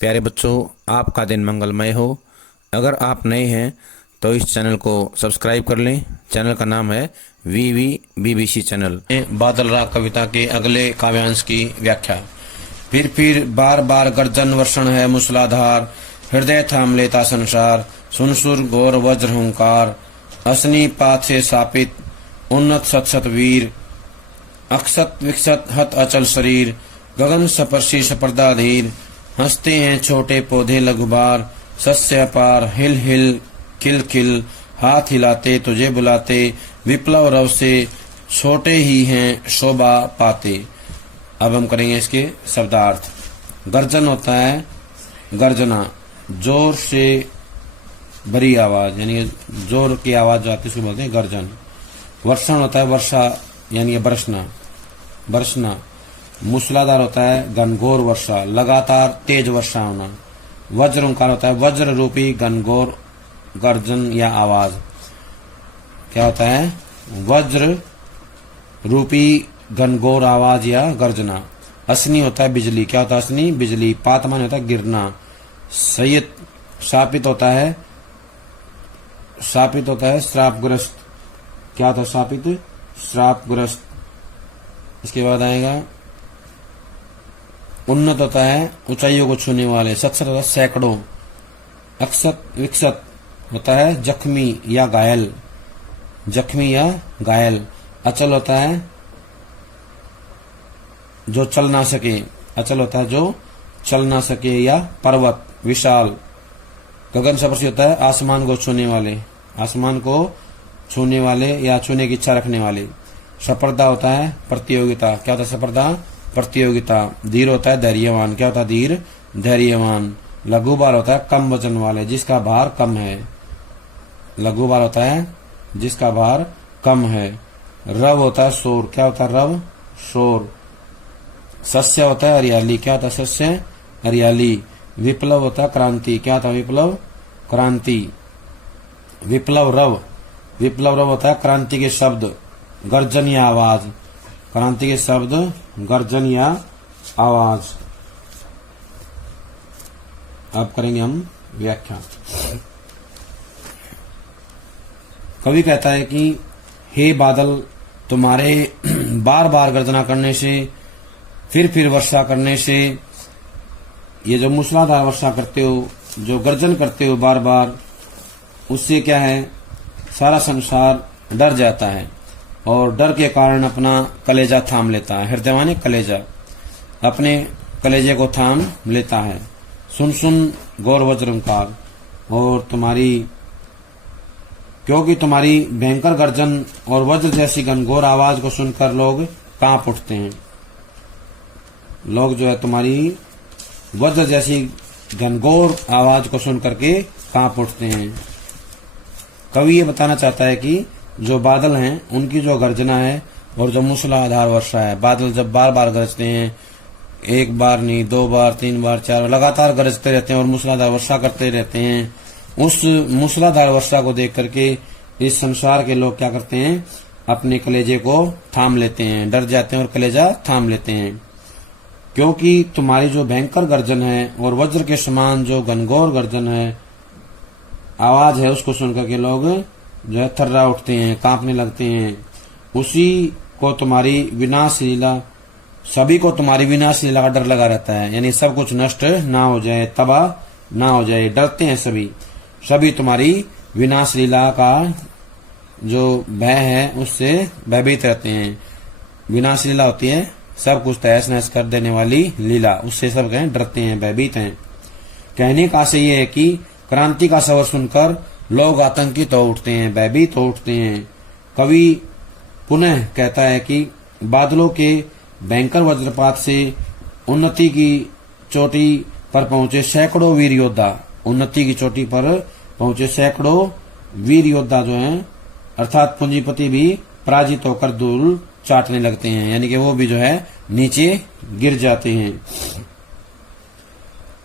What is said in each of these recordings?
प्यारे बच्चों, आपका दिन मंगलमय हो। अगर आप नए हैं तो इस चैनल को सब्सक्राइब कर लें। चैनल का नाम है वीवी बीबीसी चैनल। बादल राग कविता के अगले काव्यांश की व्याख्या। फिर बार बार गर्जन वर्षण है मूसलाधार, हृदय थाम लेता संसार, सुनसुर घोर वज्र हुंकार, असनी पात से सापित उन्नत सत सत वीर, अक्षत विक्षत हत अचल शरीर, गगन सपर्शी सपर्दाधीर, हंसते हैं छोटे पौधे लघुबार, सस्य अपार हिल हिल खिल खिल, हाथ हिलाते तुझे बुलाते, विप्लव रव से छोटे ही हैं शोभा पाते। अब हम करेंगे इसके शब्दार्थ। गर्जन होता है गर्जना, जोर से भरी आवाज, यानी जोर की आवाज जो आती है उसको बोलते हैं गर्जन। वर्षण होता है वर्षा, यानी बरसना बरसना। मूसलाधार होता है घनघोर वर्षा, लगातार तेज वर्षा होना। वज्र ओंकार होता है वज्र रूपी घनघोर गर्जन या आवाज। क्या होता है? वज्र रूपी घनघोर आवाज या गर्जना। असनी होता है बिजली। क्या होता है असनी? बिजली। पातमान होता है गिरना। सयित शापित होता है श्रापग्रस्त। क्या होता है शापित? श्रापग्रस्त। इसके बाद आएगा उन्नत होता है ऊंचाइयों को छूने वाले। सत्सत होता है सैकड़ों। अक्षत विक्षत होता है जख्मी या घायल, जख्मी या घायल। अचल होता है जो चल ना सके, अचल होता है जो चल ना सके या पर्वत विशाल। गगन सपर्शी होता है आसमान को छूने वाले, आसमान को छूने वाले या छूने की इच्छा रखने वाले। सपर्दा होता है प्रतियोगिता। क्या होता है सपर्दा? प्रतियोगिता। धीर होता है धैर्यवान। क्या होता है धीर? धैर्यवान। लघु भार होता है कम वजन वाले, जिसका भार कम है। लघु भार होता है जिसका भार कम है। रव होता है शोर। क्या होता है रव? शोर। सस्य होता है हरियाली। क्या होता है सस्य? हरियाली। विप्लव होता है क्रांति। क्या होता है विप्लव? क्रांति। विप्लव रव, विप्लव रव होता है क्रांति के शब्द, गर्जन या आवाज। क्रांति के शब्द, गर्जन या आवाज। अब करेंगे हम व्याख्या। कवि कहता है कि हे बादल, तुम्हारे बार बार गर्जना करने से, फिर वर्षा करने से, ये जो मूसलाधार वर्षा करते हो, जो गर्जन करते हो बार बार, उससे क्या है? सारा संसार डर जाता है और डर के कारण अपना कलेजा थाम लेता है। हृदय माने कलेजा, अपने कलेजे को थाम लेता है। सुन सुन गौर वज्र ओंकार, और क्योंकि तुम्हारी भयंकर गर्जन और वज्र जैसी घनघोर आवाज को सुनकर लोग कांप उठते हैं। लोग जो है तुम्हारी वज्र जैसी घनघोर आवाज को सुन करके कांप उठते हैं। कवि ये बताना चाहता है कि जो बादल हैं उनकी जो गर्जना है और जो मूसलाधार वर्षा है, बादल जब बार बार गरजते हैं, एक बार नहीं, दो बार, तीन बार, चार बार, लगातार गरजते रहते हैं और मूसलाधार वर्षा करते रहते हैं। उस मूसलाधार वर्षा को देख करके इस संसार के लोग क्या करते हैं? अपने कलेजे को थाम लेते हैं, डर जाते हैं और कलेजा थाम लेते हैं। क्योंकि तुम्हारी जो भयंकर गर्जन है और वज्र के समान जो घनघोर गर्जन है, आवाज है, उसको सुनकर के लोग जो है थर्रा उठते हैं, कांपने लगते हैं। उसी को तुम्हारी विनाश लीला, सभी को तुम्हारी विनाश लीला का डर लगा रहता है, यानी सब कुछ नष्ट ना हो जाए, तबाह ना हो जाए, डरते हैं सभी तुम्हारी विनाश लीला का जो भय है उससे भयभीत रहते हैं। विनाश लीला होती है सब कुछ तहस नहस कर देने वाली लीला, उससे सब डरते हैं, भयभीत हैं। कहने का आशय ये है कि क्रांति का शब्द सुनकर लोग आतंकित हो उठते हैं, भयभीत हो उठते हैं। कवि पुनः कहता है कि बादलों के भयंकर वज्रपात से उन्नति की चोटी पर पहुंचे सैकड़ों वीर योद्धा, उन्नति की चोटी पर पहुंचे सैकड़ों वीर योद्धा जो हैं, अर्थात पूंजीपति भी पराजित होकर धूल चाटने लगते हैं, यानी कि वो भी जो है नीचे गिर जाते हैं।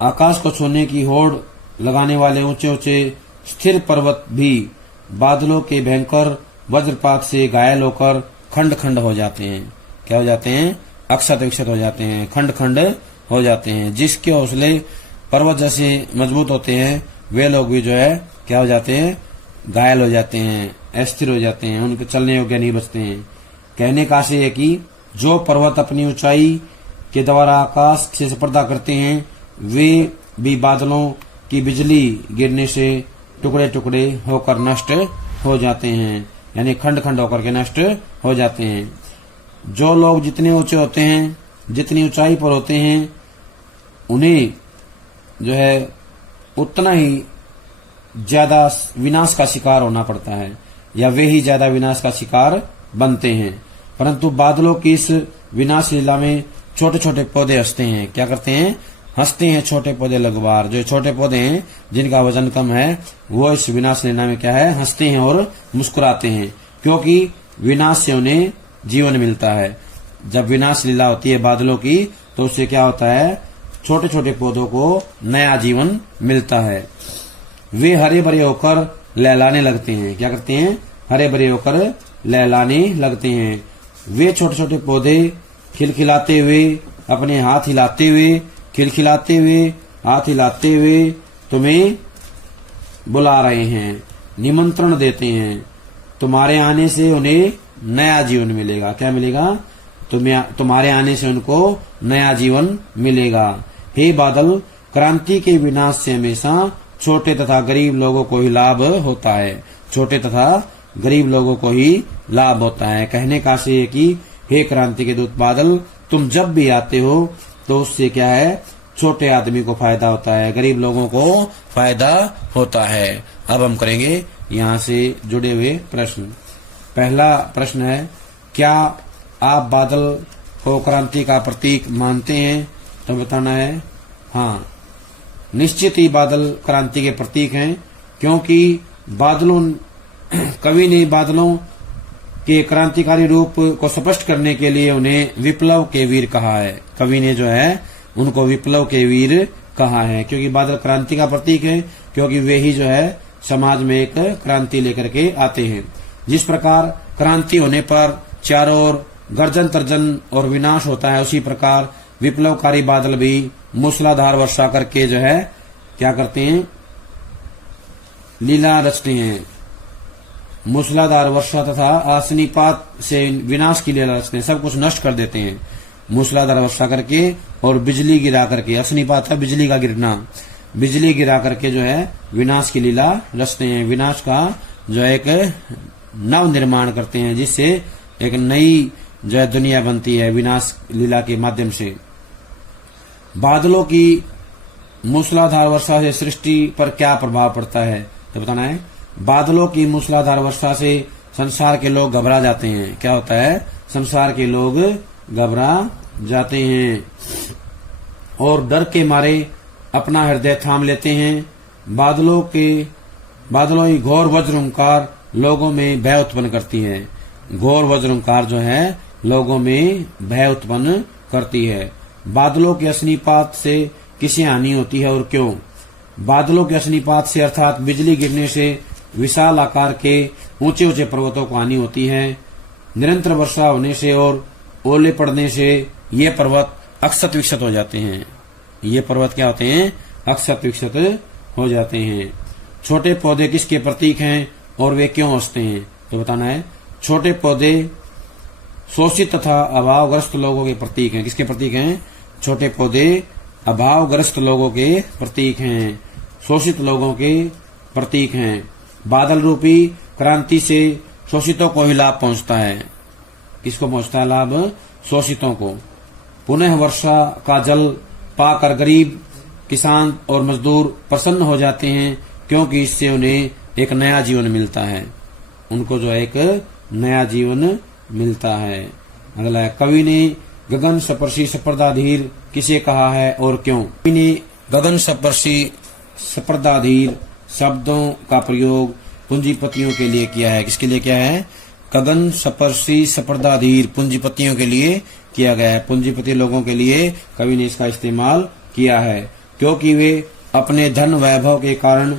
आकाश को छूने की होड़ लगाने वाले ऊंचे ऊंचे स्थिर पर्वत भी बादलों के भयंकर वज्रपात से घायल होकर खंड खंड हो जाते हैं। क्या हो जाते हैं? अक्षत विक्षत हो जाते हैं, खंड खंड हो जाते हैं। जिसके हौसले पर्वत जैसे मजबूत होते हैं, वे लोग भी जो है क्या हो जाते हैं, घायल हो जाते हैं, अस्थिर हो जाते हैं, उनके चलने योग्य नहीं बचते हैं। कहने का आशय है कि जो पर्वत अपनी ऊंचाई के द्वारा आकाश से स्पर्धा करते हैं, वे भी बादलों की बिजली गिरने से टुकड़े टुकड़े होकर नष्ट हो जाते हैं, यानी खंड खंड होकर के नष्ट हो जाते हैं। जो लोग जितने ऊंचे होते हैं, जितनी ऊंचाई पर होते हैं, उन्हें जो है उतना ही ज्यादा विनाश का शिकार होना पड़ता है, या वे ही ज्यादा विनाश का शिकार बनते हैं। परंतु बादलों की इस विनाश लीला में छोटे छोटे पौधे हंसते हैं। क्या करते हैं? हंसते हैं छोटे पौधे लगवार। जो छोटे पौधे हैं जिनका वजन कम है, वो इस विनाश लीला में क्या है, हंसते हैं और मुस्कुराते हैं, क्योंकि विनाश से उन्हें जीवन मिलता है। जब विनाश लीला होती है बादलों की, तो उससे क्या होता है, छोटे छोटे पौधों को नया जीवन मिलता है। वे हरे भरे होकर लहलाने लगते हैं। क्या करते हैं? हरे भरे होकर लहलाने लगते हैं। वे छोटे छोटे पौधे खिलखिलाते हुए, अपने हाथ हिलाते हुए, खिलखिलाते हुए, हाथ हिलाते हुए तुम्हें बुला रहे हैं, निमंत्रण देते हैं। तुम्हारे आने से उन्हें नया जीवन मिलेगा। क्या मिलेगा? तुम्हारे आने से उनको नया जीवन मिलेगा। हे बादल, क्रांति के विनाश से हमेशा छोटे तथा गरीब लोगों को ही लाभ होता है। छोटे तथा गरीब लोगों को ही लाभ होता है। कहने का आशय है कि हे क्रांति के दूत बादल, तुम जब भी आते हो तो उससे क्या है, छोटे आदमी को फायदा होता है, गरीब लोगों को फायदा होता है। अब हम करेंगे यहाँ से जुड़े हुए प्रश्न। पहला प्रश्न है, क्या आप बादल को क्रांति का प्रतीक मानते हैं? तो बताना है हाँ, निश्चित ही बादल क्रांति के प्रतीक हैं, क्योंकि बादलों कवि ने बादलों के क्रांतिकारी रूप को स्पष्ट करने के लिए उन्हें विप्लव के वीर कहा है। कवि ने जो है उनको विप्लव के वीर कहा है, क्योंकि बादल क्रांति का प्रतीक है, क्योंकि वे ही जो है समाज में एक क्रांति लेकर के आते हैं। जिस प्रकार क्रांति होने पर चारों ओर गर्जन तर्जन और विनाश होता है, उसी प्रकार विप्लवकारी बादल भी मूसलाधार वर्षा करके जो है क्या करते हैं, लीला रचते हैं। मूसलाधार वर्षा तथा आसनीपात से विनाश की लीला रचते हैं, सब कुछ नष्ट कर देते हैं। मूसलाधार वर्षा करके और बिजली गिरा करके, आसनीपात है बिजली का गिरना, बिजली गिरा करके जो है विनाश की लीला रचते हैं। विनाश का जो है एक नव निर्माण करते हैं, जिससे एक नई जो है दुनिया बनती है विनाश लीला के माध्यम से। बादलों की मूसलाधार वर्षा से सृष्टि पर क्या प्रभाव पड़ता है, तो बताना है। बादलों की मूसलाधार वर्षा से संसार के लोग घबरा जाते हैं। क्या होता है? संसार के लोग घबरा जाते हैं और डर के मारे अपना हृदय थाम लेते हैं। बादलों की घोर वज्रंकार लोगों में भय उत्पन्न करती है। घोर वज्रंकार जो है लोगों में भय उत्पन्न करती है। बादलों के अग्निपात से किसे हानि होती है और क्यों? बादलों के अग्निपात से अर्थात बिजली गिरने से विशाल आकार के ऊंचे ऊंचे पर्वतों को हानि होती है। निरंतर वर्षा होने से और ओले पड़ने से ये पर्वत अक्षत विक्षत हो जाते हैं। ये पर्वत क्या होते हैं? अक्षत विक्षत हो जाते हैं। छोटे पौधे किसके प्रतीक हैं और वे क्यों हंसते हैं, तो बताना है। छोटे पौधे शोषित तथा अभावग्रस्त लोगों के प्रतीक हैं। किसके प्रतीक हैं? छोटे पौधे अभावग्रस्त लोगों के प्रतीक हैं, शोषित लोगों के प्रतीक हैं। बादल रूपी क्रांति से शोषितों को ही लाभ पहुंचता है। किसको पहुंचता है लाभ? शोषितों को। पुनः वर्षा का जल पाकर गरीब किसान और मजदूर प्रसन्न हो जाते हैं, क्योंकि इससे उन्हें एक नया जीवन मिलता है। उनको जो एक नया जीवन मिलता है। अगला है, कवि ने गगन सपर्शी स्पर्धाधीर किसे कहा है और क्यों? कवि ने गगन सपर्शी स्पर्धाधीर शब्दों का प्रयोग पूंजीपतियों के लिए किया है। किसके लिए किया है? गगन सपर्शी स्पर्धाधीर पूंजीपतियों के लिए किया गया है। पूंजीपति लोगों के लिए कवि ने इसका इस्तेमाल किया है, क्योंकि वे अपने धन वैभव के कारण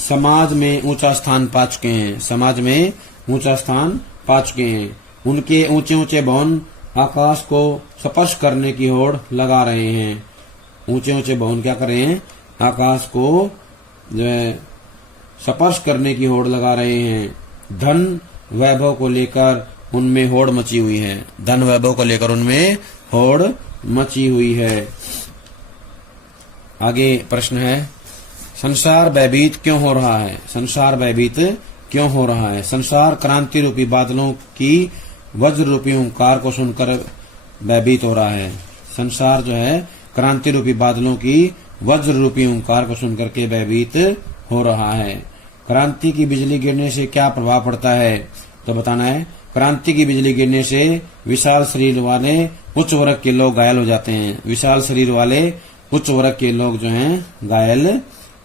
समाज में ऊंचा स्थान पा चुके हैं। समाज में ऊंचा स्थान पा चुके हैं। उनके ऊंचे ऊंचे भवन आकाश को स्पर्श करने की होड़ लगा रहे हैं। ऊंचे ऊंचे भवन क्या कर रहे हैं, आकाश को जो है स्पर्श करने की होड़ लगा रहे हैं। धन वैभव को लेकर उनमें होड़ मची हुई है, धन वैभव को लेकर उनमें होड़ मची हुई है। आगे प्रश्न है, संसार भयभीत क्यों हो रहा है, संसार भयभीत क्यों हो रहा है। संसार क्रांति रूपी बादलों की वज्र रूपी ओंकार को सुनकर भयभीत हो रहा है। संसार जो है क्रांति रूपी बादलों की वज्र रूपी ओंकार को सुनकर के भयभीत हो रहा है। क्रांति की बिजली गिरने से क्या प्रभाव पड़ता है, तो बताना है। क्रांति की बिजली गिरने से विशाल शरीर वाले उच्च वर्ग के लोग घायल हो जाते हैं। विशाल शरीर वाले उच्च वर्ग के लोग जो हैं घायल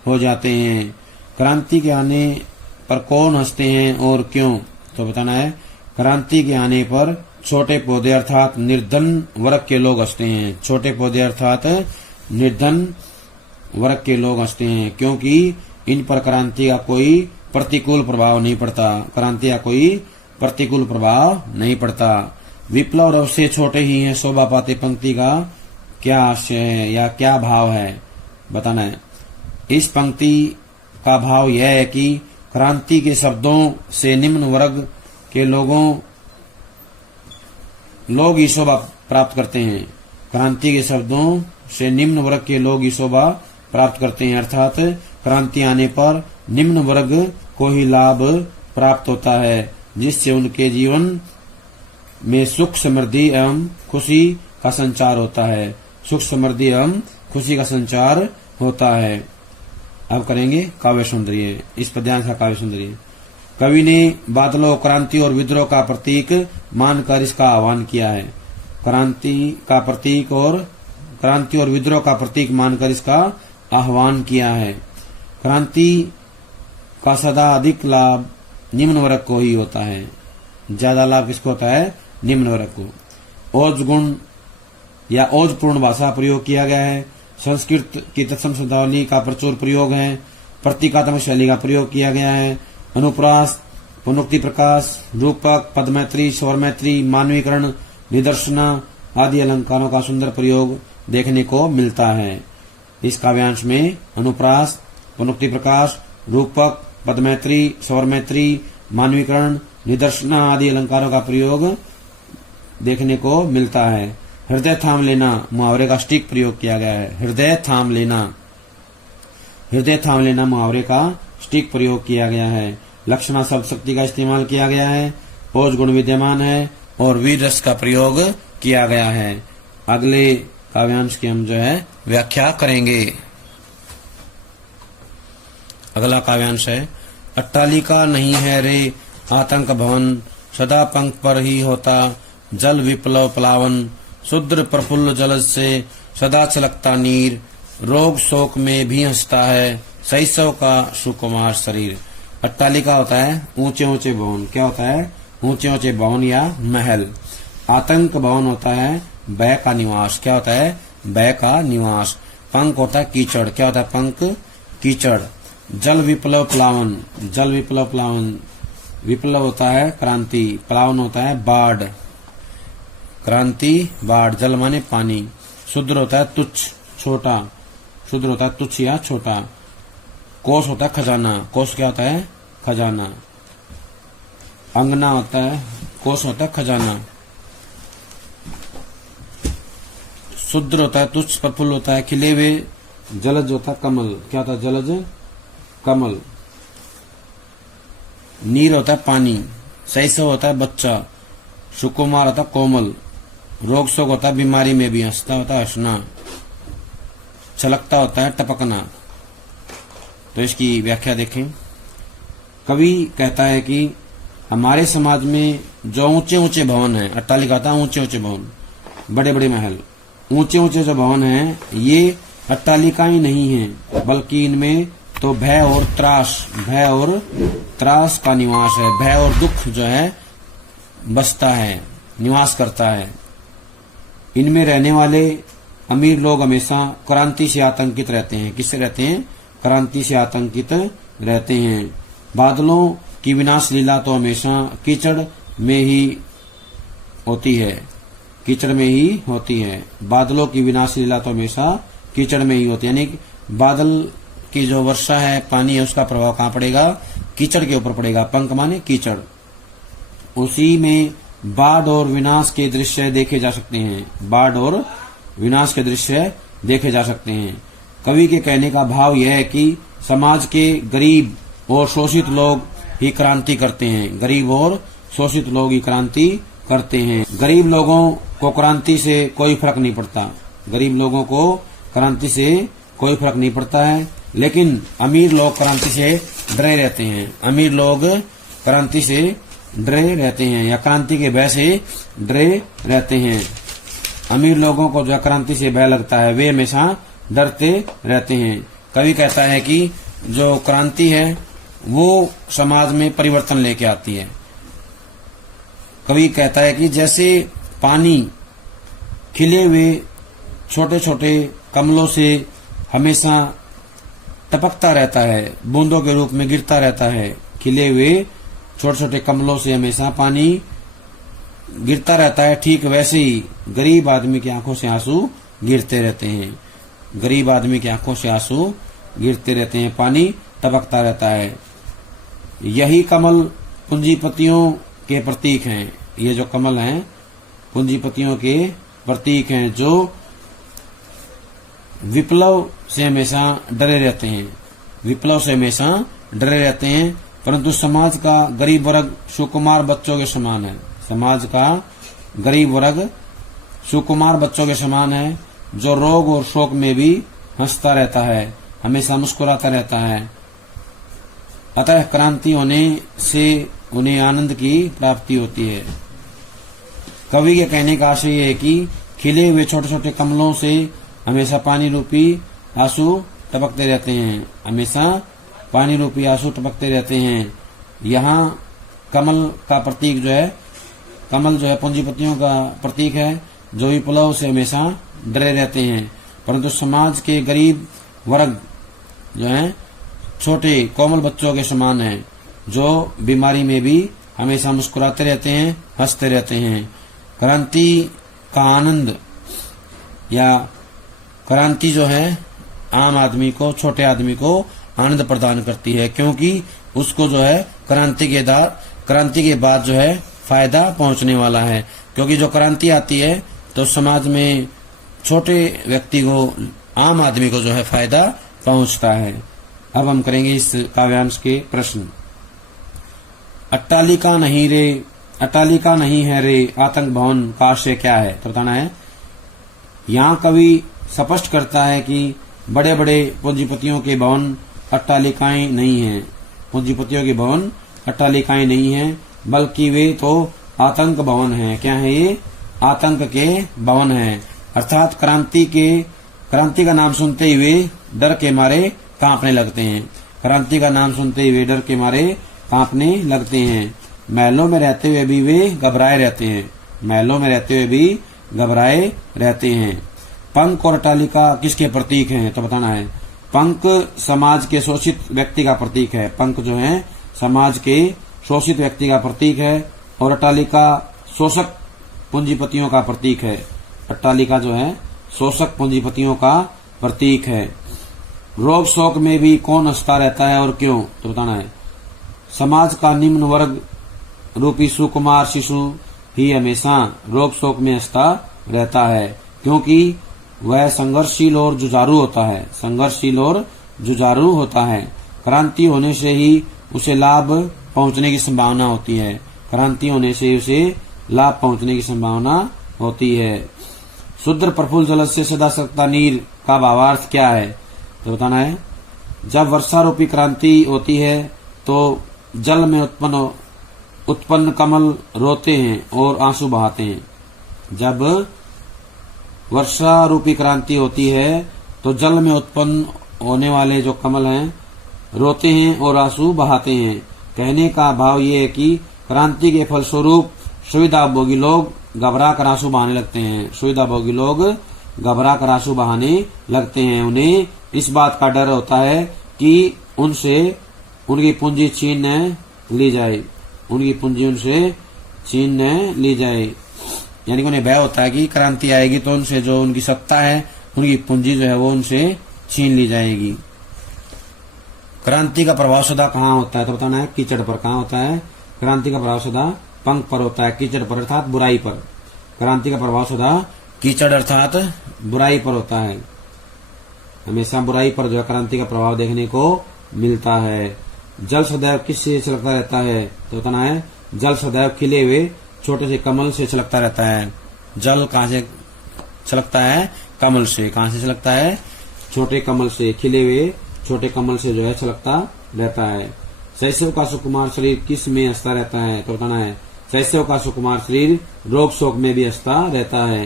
हो जाते हैं। क्रांति के आने पर कौन हंसते हैं और क्यों, तो बताना है। क्रांति के आने पर छोटे पौधे अर्थात निर्धन वर्ग के लोग हंसते हैं। छोटे पौधे अर्थात निर्धन वर्ग के लोग हंसते हैं, क्योंकि इन पर क्रांति का कोई प्रतिकूल प्रभाव नहीं पड़ता। क्रांति का कोई प्रतिकूल प्रभाव नहीं पड़ता। विप्लव रव से छोटे ही हैं शोभा पाते पंक्ति का क्या आशय है या क्या भाव है, बताना है। इस पंक्ति का भाव यह है कि क्रांति के शब्दों से निम्न वर्ग के लोग ही शोभा प्राप्त करते हैं। क्रांति के शब्दों से निम्न वर्ग के लोग ही शोभा प्राप्त करते हैं, अर्थात क्रांति आने पर निम्न वर्ग को ही लाभ प्राप्त होता है, जिससे उनके जीवन में सुख समृद्धि एवं खुशी का संचार होता है। सुख समृद्धि एवं खुशी का संचार होता है। अब करेंगे काव्य सौंदर्य। इस पर ध्यान से काव्य सौंदर्य। कवि ने बादलों, क्रांति और विद्रोह का प्रतीक मानकर इसका आह्वान किया है। क्रांति और विद्रोह का प्रतीक मानकर इसका आह्वान किया है। क्रांति का सदा अधिक लाभ निम्न वर्ग को ही होता है। ज्यादा लाभ किसको होता है, निम्न वर्ग को। ओज गुण या ओजपूर्ण भाषा प्रयोग किया गया है। संस्कृत की तत्सम शब्दावली का प्रचुर प्रयोग है। प्रतीकात्मक शैली का प्रयोग किया गया है। अनुप्रास, पुनोक्ति प्रकाश, रूपक, पदमैत्री, स्वरमैत्री, मानवीकरण, निदर्शना आदि अलंकारों का सुंदर प्रयोग देखने को मिलता है। इस काव्यांश में अनुप्रास, पुनोक्ति प्रकाश, रूपक, पदमैत्री, स्वरमैत्री, मानवीकरण, निदर्शना आदि अलंकारों का प्रयोग देखने को मिलता है। हृदय थाम लेना मुहावरे का सटीक प्रयोग किया गया है। हृदय थाम लेना मुहावरे का सटीक प्रयोग किया गया है। लक्षणा शब्द शक्ति का इस्तेमाल किया गया है। ओज गुण विद्यमान है और वीर रस का प्रयोग किया गया है। अगले काव्यांश की हम जो है व्याख्या करेंगे। अगला काव्यांश है, अट्टालिका नहीं है रे आतंक भवन, सदा पंख पर ही होता जल विप्लव प्लावन, शुद्र प्रफुल्ल जलज से सदा छलकता नीर, रोग शोक में भी हंसता है शैशव का सुकुमार शरीर। अट्टालिका होता है ऊंचे ऊंचे भवन। क्या होता है, ऊंचे ऊंचे भवन या महल। आतंक भवन होता है भय का निवास। क्या होता है, भय का निवास। पंख होता है कीचड़। क्या होता है, पंख कीचड़। जल विप्लव प्लावन, जल विप्लव प्लावन। विप्लव होता है क्रांति, प्लावन होता है बाढ़। क्रांति बाढ़, जल माने पानी। शुद्र होता है तुच्छ, छोटा। शुद्र होता है तुच्छ या छोटा। कोष होता है खजाना। कोष क्या होता है, खजाना। अंगना होता है, कोष होता है खजाना। शुद्र होता है तुच्छ, प्रफुल्ल होता है खिले हुए। जलज होता है कमल। क्या होता है, जलज कमल। नीर होता है पानी। शैशव होता है बच्चा। सुकुमार होता है कोमल। रोग शोक होता है बीमारी में भी हंसता होता है हंसना। छलकता होता है टपकना। तो इसकी व्याख्या देखें। कवि कहता है कि हमारे समाज में जो ऊंचे ऊंचे भवन है, अट्टालिका था ऊंचे ऊंचे भवन, बड़े बड़े महल, ऊंचे ऊंचे जो भवन हैं ये अट्टालिका ही नहीं है, बल्कि इनमें तो भय और त्रास का निवास है। भय और दुख जो है बसता है, निवास करता है। इनमें रहने वाले अमीर लोग हमेशा क्रांति से आतंकित रहते हैं। किससे रहते हैं, क्रांति से आतंकित रहते हैं। बादलों की विनाश लीला तो हमेशा कीचड़ में ही होती है। कीचड़ में ही होती है। बादलों की विनाश लीला तो हमेशा कीचड़ में ही होती है। यानी बादल की जो वर्षा है, पानी है, उसका प्रभाव कहाँ पड़ेगा? कीचड़ के ऊपर पड़ेगा। पंक माने कीचड़। उसी में बाढ़ और विनाश के दृश्य देखे जा सकते हैं। बाढ़ और विनाश के दृश्य देखे जा सकते हैं। कवि के कहने का भाव यह है कि समाज के गरीब और शोषित लोग ही क्रांति करते हैं। गरीब और शोषित लोग ही क्रांति करते हैं। गरीब लोगों को क्रांति से कोई फर्क नहीं पड़ता। गरीब लोगों को क्रांति से कोई फर्क नहीं पड़ता है, लेकिन अमीर लोग क्रांति से डरे रहते हैं। अमीर लोग क्रांति से डरे रहते हैं या क्रांति के भय से डरे रहते हैं। अमीर लोगों को जो क्रांति से भय लगता है, वे हमेशा डरते रहते हैं। कवि कहता है कि जो क्रांति है वो समाज में परिवर्तन लेके आती है। कवि कहता है कि जैसे पानी खिले हुए छोटे छोटे कमलों से हमेशा टपकता रहता है, बूंदों के रूप में गिरता रहता है। खिले हुए छोटे छोटे कमलों से हमेशा पानी गिरता रहता है, ठीक वैसे ही गरीब आदमी की आंखों से आंसू गिरते रहते हैं। गरीब आदमी की आंखों से आंसू गिरते रहते हैं, पानी टपकता रहता है। यही कमल पूंजीपतियों के प्रतीक हैं। ये जो कमल हैं पूंजीपतियों के प्रतीक हैं, जो विप्लव से हमेशा डरे रहते हैं। विप्लव से हमेशा डरे रहते हैं, परंतु समाज का गरीब वर्ग सुकुमार बच्चों के समान है। समाज का गरीब वर्ग सुकुमार बच्चों के समान है, जो रोग और शोक में भी हंसता रहता है, हमेशा मुस्कुराता रहता है। अतः क्रांति होने से उन्हें आनंद की प्राप्ति होती है। कवि के कहने का आशय है कि खिले हुए छोटे छोटे कमलों से हमेशा पानी रूपी आंसू टपकते रहते हैं। हमेशा पानी रूपी आंसू टपकते रहते हैं। यहाँ कमल का प्रतीक जो है, कमल जो है पूंजीपतियों का प्रतीक है, जो विप्लव से हमेशा डरे रहते हैं, परंतु समाज के गरीब वर्ग जो है छोटे कोमल बच्चों के समान है, जो बीमारी में भी हमेशा मुस्कुराते रहते हैं, हंसते रहते हैं। क्रांति का आनंद या क्रांति जो है आम आदमी को, छोटे आदमी को आनंद प्रदान करती है, क्योंकि उसको जो है क्रांति के बाद जो है फायदा पहुंचने वाला है। क्योंकि जो क्रांति आती है तो समाज में छोटे व्यक्ति को, आम आदमी को जो है फायदा पहुंचता है। अब हम करेंगे इस काव्यांश के प्रश्न। अट्टालिका नहीं है रे आतंक भवन का आशय क्या है? तो बताना है। यहाँ कवि स्पष्ट करता है कि बड़े बड़े पूंजीपतियों के भवन अट्टालिकाएं नहीं हैं। पूंजीपतियों के भवन अट्टालिकाएं नहीं हैं, बल्कि वे तो आतंक भवन हैं। क्या है ये? आतंक के भवन हैं। अर्थात क्रांति का नाम सुनते ही वे डर के मारे कांपने लगते हैं। क्रांति का नाम सुनते ही वे डर के मारे कांपने लगते हैं। महलों में रहते हुए भी वे घबराए रहते हैं। महलों में रहते हुए भी घबराए रहते हैं। पंख और अट्टालिका किसके प्रतीक हैं? तो बताना है। पंख समाज के शोषित व्यक्ति का प्रतीक है। पंख जो है समाज के शोषित व्यक्ति का प्रतीक है, और अट्टालिका शोषक पूंजीपतियों का प्रतीक है। अट्टालिका जो है शोषक पूंजीपतियों का प्रतीक है। रोग शोक में भी कौन हंसता रहता है और क्यों? तो बताना है। समाज का निम्न वर्ग रूपी सुकुमार शिशु ही हमेशा रोग शोक में हंसता रहता है, क्योंकि वह संघर्षशील और जुझारू होता है। संघर्षशील और जुझारू होता है। क्रांति होने से ही उसे लाभ पहुंचने की संभावना होती है। क्रांति होने से उसे लाभ पहुंचने की संभावना होती है। शुद्र प्रफुल्ल जल से सदा सकता नीर का भावार्थ क्या है? तो बताना है। जब वर्षा रूपी क्रांति होती है तो जल में उत्पन्न कमल रोते हैं और आंसू बहाते हैं। जब वर्षा रूपी क्रांति होती है तो जल में उत्पन्न होने वाले जो कमल हैं रोते हैं और आंसू बहाते हैं। कहने का भाव ये है कि क्रांति के फलस्वरूप सुविधाभोगी लोग घबरा कर आंसू बहाने लगते हैं। सुविधाभोगी लोग घबरा कर आंसू बहाने लगते हैं। उन्हें इस बात का डर होता है कि उनसे उनकी पूंजी छीन ली जाए। उनकी पूंजी उनसे छीन ली जाए। यानी कि उन्हें भय होता है कि क्रांति आएगी तो उनसे जो उनकी सत्ता है उनकी पूंजी जो है वो उनसे छीन ली जाएगी। क्रांति का प्रभाव सदा कहाँ होता है, तो बताना है कीचड़ पर। कहाँ होता है? क्रांति का प्रभाव सदा पंख पर होता है, कीचड़ पर अर्थात बुराई पर। क्रांति का प्रभाव सदा कीचड़ अर्थात बुराई पर होता है। हमेशा बुराई पर जो है क्रांति का प्रभाव देखने को मिलता है। जल सदैव किससे छलकता रहता है, तो बताना है जल सदैव खिले हुए छोटे से कमल से छलकता रहता है। जल कहाँ से छलकता है? कमल से। कहाँ से छलकता है? छोटे कमल से, खिले हुए छोटे कमल से जो है छलकता रहता है। शैशव का सुकुमार शरीर किस में हंसता रहता है, तो बताना है शैशव का सुकुमार शरीर रोग शोक में भी हंसता रहता है।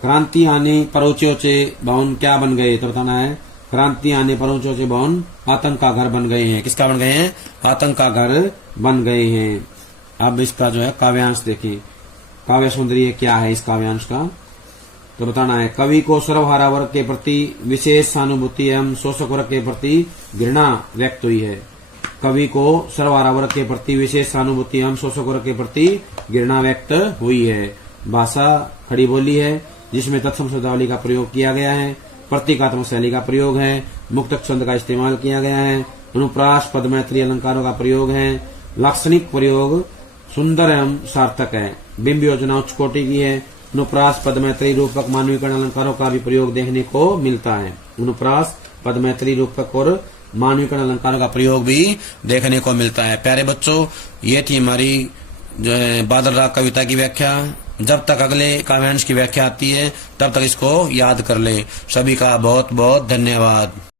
क्रांति आने पर ऊंचे ऊंचे भवन क्या बन गए, तो बताना है क्रांति आने पर ऊंचे ऊंचे भवन आतंक का घर बन गए हैं। किसका बन गए हैं? आतंक का घर बन गए हैं। अब इसका जो है काव्यांश देखें। काव्य सौंदर्य क्या है इस काव्यांश का, तो बताना है कवि को सर्वहारा वर्ग के प्रति विशेष सहानुभूति एवं शोषक वर्ग के प्रति घृणा व्यक्त हुई है। कवि को सर्वहारा वर्ग के प्रति विशेष सहानुभूति एवं शोषक वर्ग के प्रति घृणा व्यक्त हुई है। भाषा खड़ी बोली है जिसमें तत्सम शब्दावली का प्रयोग किया गया है। प्रतीकात्मक शैली का प्रयोग है। मुक्तक छंद का इस्तेमाल किया गया है। अनुप्रास पद मैत्री अलंकारों का प्रयोग है। लाक्षणिक प्रयोग सुंदर एवं सार्थक है। बिंब योजना उच्च कोटि की है। अनुप्रास पद मैत्री रूपक मानवीकरण अलंकारों का भी प्रयोग देखने को मिलता है। अनुप्रास पद मैत्री रूपक और मानवीकरण अलंकारों का प्रयोग भी देखने को मिलता है। प्यारे बच्चों, ये थी हमारी जो है बादल राग कविता की व्याख्या। जब तक अगले काव्यांश की व्याख्या आती है तब तक इसको याद कर ले। सभी का बहुत बहुत धन्यवाद।